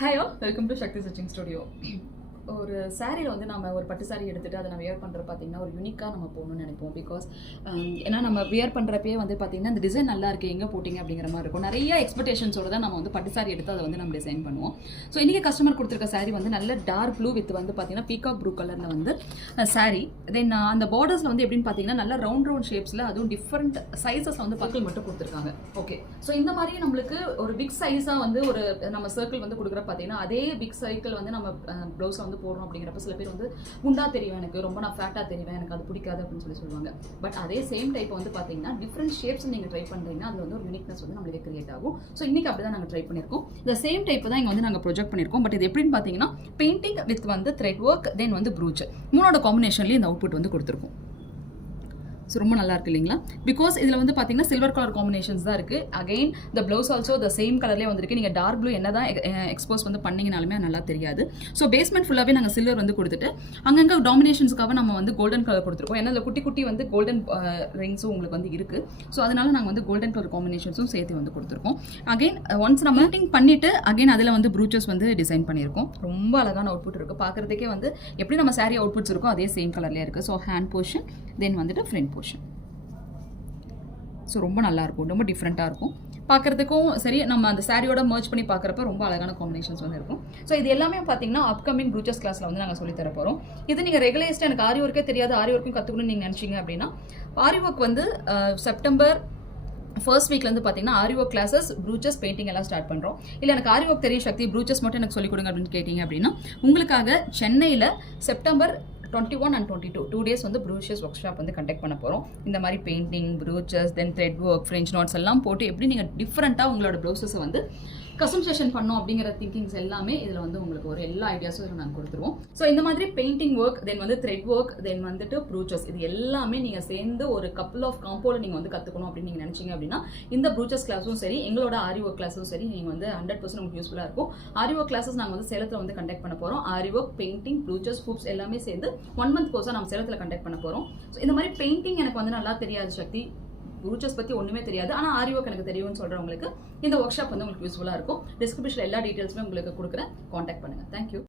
Hi all, welcome to Shakti Stitching Studio. ஒரு சாரியில் வந்து நம்ம ஒரு பட்டு சாரி எடுத்துகிட்டு அதை நம்ம வியர் பண்ணுற பார்த்தீங்கன்னா ஒரு யூனிக்காக நம்ம போகணும்னு நினைப்போம். பிகாஸ் ஏன்னா நம்ம வியர் பண்ணுறப்பே வந்து பார்த்திங்கன்னா இந்த டிசைன் நல்லா இருக்குது, எங்கே போட்டிங்க அப்படிங்கிற மாதிரி இருக்கும். நிறைய எக்ஸ்பெக்டேஷன்ஸோடு தான் நம்ம வந்து பட்டு சாரி எடுத்து அதை வந்து நம்ம டிசைன் பண்ணுவோம். ஸோ இன்றைக்கி கஸ்டமர் கொடுத்துருக்க சாரி வந்து நல்ல டார்க் ப்ளூ வித் வந்து பார்த்திங்கன்னா பீகாக் ப்ளூ கலரில் வந்து சாரி. தென் அந்த பார்டர்ஸில் வந்து எப்படின்னு பார்த்தீங்கன்னா நல்ல ரவுண்ட் ஷேப்ஸில் அதுவும் டிஃப்ரெண்ட் சைஸஸில் வந்து பக்கல் மட்டும் கொடுத்துருக்காங்க. ஓகே, ஸோ இந்த மாதிரி நம்மளுக்கு ஒரு பிக் சைஸாக வந்து ஒரு நம்ம சர்க்கிள் வந்து கொடுக்குற பார்த்தீங்கன்னா அதே பிக் சைக்கிள் வந்து நம்ம ப்ளவுஸில் வந்து போடுறோம். அப்படிங்கிறப்ப சில பேர் வந்து குண்டா தெரியும், எனக்கு ரொம்ப நான் ஃபேட்டாக தெரிவேன், எனக்கு அது பிடிக்காது அப்படின்னு சொல்லுவாங்க. பட் அதே சேம் டைப் வந்து பார்த்தீங்கன்னா டிஃப்ரெண்ட் ஷேப்ஸ் நீங்கள் ட்ரை பண்ணுறீங்கன்னா அது வந்து ஒரு யூனிக்னஸ் வந்து நம்மளுக்கு கிரியேட் ஆகும். ஸோ இன்னைக்கு அப்படி தான் நாங்கள் ட்ரை பண்ணியிருக்கோம். இந்த சேம் டைப் தான் இங்கே வந்து நாங்கள் ப்ரொஜெக்ட் பண்ணியிருக்கோம். பட் இது எப்படின்னு பார்த்தீங்கன்னா பெயிண்டிங் வித் வந்து த்ரெட் ஒர்க் தென் வந்து ப்ரூச் மூணோட காம்பினேஷன்லேயே இந்த அவுட்புட் வந்து கொடுத்துருக்கோம். ஸோ ரொம்ப நல்லா இருக்கு இல்லைங்களா? பிகாஸ் இதில் வந்து பார்த்தீங்கன்னா சில்வர் கலர் காம்பினேஷன்ஸ் தான் இருக்குது. Again the blouse also the same கலர்லேயே வந்துருக்கு. நீங்கள் டார்க் ப்ளூ என்ன தான் எக்ஸ்போஸ் வந்து பண்ணிங்கனாலுமே நல்லா தெரியாது. ஸோ பேஸ்மெண்ட் ஃபுல்லாகவே நாங்கள் சில்வர் வந்து கொடுத்துட்டு அங்கங்கே டாமினேஷன்ஸ்க்காக நம்ம வந்து கோல்டன் கலர் கொடுத்துருக்கோம். ஏன்னா அதில் குட்டி குட்டி வந்து கோல்டன் ரிங்ஸும் உங்களுக்கு வந்து இருக்குது. ஸோ அதனால நாங்கள் வந்து கோல்டன் கலர் காம்பினேஷன்ஸும் சேர்த்து வந்து கொடுத்துருக்கோம். அகெயின் ஒன்ஸ் நம்ம மீட்டிங் பண்ணிவிட்டு அகெயின் அதில் வந்து ப்ரூச்சஸ் வந்து டிசைன் பண்ணியிருக்கோம். ரொம்ப அழகான அவுட்புட் இருக்குது. பார்க்குறதுக்கே வந்து எப்படி நம்ம சாரி அவுட்புட்ஸ் இருக்கும் அதே சேம் கலர்லேயே இருக்குது. ஸோ ஹேண்ட் போர்ஷன் தென் வந்துட்டு ஃப்ரண்ட் போர்ஷன். ஸோ ரொம்ப நல்லாயிருக்கும், ரொம்ப டிஃப்ரெண்ட்டாக இருக்கும் பார்க்குறதுக்கும். சரி, நம்ம அந்த சாரியோட மர்ச் பண்ணி பார்க்குறப்ப ரொம்ப அழகான காம்பினேஷன்ஸ் வந்து இருக்கும். ஸோ இது எல்லாமே பார்த்தீங்கன்னா அப்கமிங் ப்ரூச்சஸ் கிளாஸில் வந்து நாங்கள் சொல்லித்தர போகிறோம். இது நீங்கள் ரெகுலரைஸ்டாக எனக்கு ஆரி ஒர்க்கே தெரியாது, ஆரி ஒர்க்கும் கற்றுக்கணும்னு நீங்கள் நினச்சிங்க அப்படின்னா ஆரி ஒர்க் வந்து செப்டம்பர் ஃபர்ஸ்ட் வீக்லேருந்து பார்த்தீங்கன்னா ஆரி ஒர்க் கிளாஸஸ் ப்ரூச்சஸ் பெயிண்டிங் எல்லாம் ஸ்டார்ட் பண்ணுறோம். இல்லை எனக்கு ஆரி ஒர்க் தெரியும் சக்தி, ப்ரூச்சஸ் மட்டும் எனக்கு சொல்லிக் கொடுங்க அப்படின்னு கேட்டிங்க அப்படின்னா உங்களுக்காக சென்னையில் செப்டம்பர் 21 and 22 2 days வந்து ப்ரூச்சஸ் ஒர்க் ஷாப் வந்து கண்டக்ட் பண்ண போகிறோம். இந்த மாதிரி பெயிண்டிங், ப்ரூச்சஸ் தென் த்ரெட் ஒர்க், ஃப்ரெஞ்ச் நாட்ஸ் எல்லாம் போட்டு எப்படி நீங்கள் டிஃப்ரெண்ட்டாக உங்களோட ப்ளவுஸஸை வந்து கஸ்டமைசேஷன் பண்ணோம் அப்படிங்கிற திங்கிங்ஸ் எல்லாமே இதில் வந்து உங்களுக்கு ஒரு எல்லா ஐடியாஸும் இதில் நாங்கள் கொடுத்துருவோம். ஸோ இந்த மாதிரி பெயிண்டிங் ஒர்க் தென் வந்து த்ரெட் ஒர்க் தென் வந்துட்டு ப்ரூச்சஸ் இது எல்லாமே நீங்கள் சேர்ந்து ஒரு கப்புள் ஆஃப் காம்போல நீங்கள் வந்து கற்றுக்கணும் அப்படின்னு நீங்கள் நினச்சிங்க அப்படின்னா இந்த ப்ரூச்சஸ் கிளாஸும் சரி எங்களோட ஆரி ஒர்க் கிளாஸும் சரி நீங்கள் வந்து 100% உங்களுக்கு யூஸ்ஃபுல்லாக இருக்கும். ஆரி ஒர்க் கிளாஸஸ் நாங்கள் வந்து சேலத்தில் வந்து கண்டக்ட் பண்ண போகிறோம். ஆரி ஒர்க், பெயிண்டிங், ப்ரூச்சஸ், ஹூப்ஸ் எல்லாமே சேர்ந்து 1 month கோர்ஸாக நம்ம சேலத்தில் கண்டக்ட் பண்ண போகிறோம். ஸோ இந்த மாதிரி பெயிண்டிங் எனக்கு வந்து நல்லா தெரியாது சக்தி, ப்ரூச்சஸ் பற்றி ஒன்றுமே தெரியாது, ஆனால் ஆரி ஒர்க் எனக்கு தெரியும்னு சொல்கிறவங்களுக்கு இந்த ஒர்க் ஷாப் வந்து உங்களுக்கு யூஸ்ஃபுல்லாக இருக்கும். டிஸ்கிரிப்ஷனில் எல்லா டீட்டெயில்ஸுமே உங்களுக்கு கொடுக்குறேன், காண்டாக்ட் பண்ணுங்கள். தேங்க்யூ.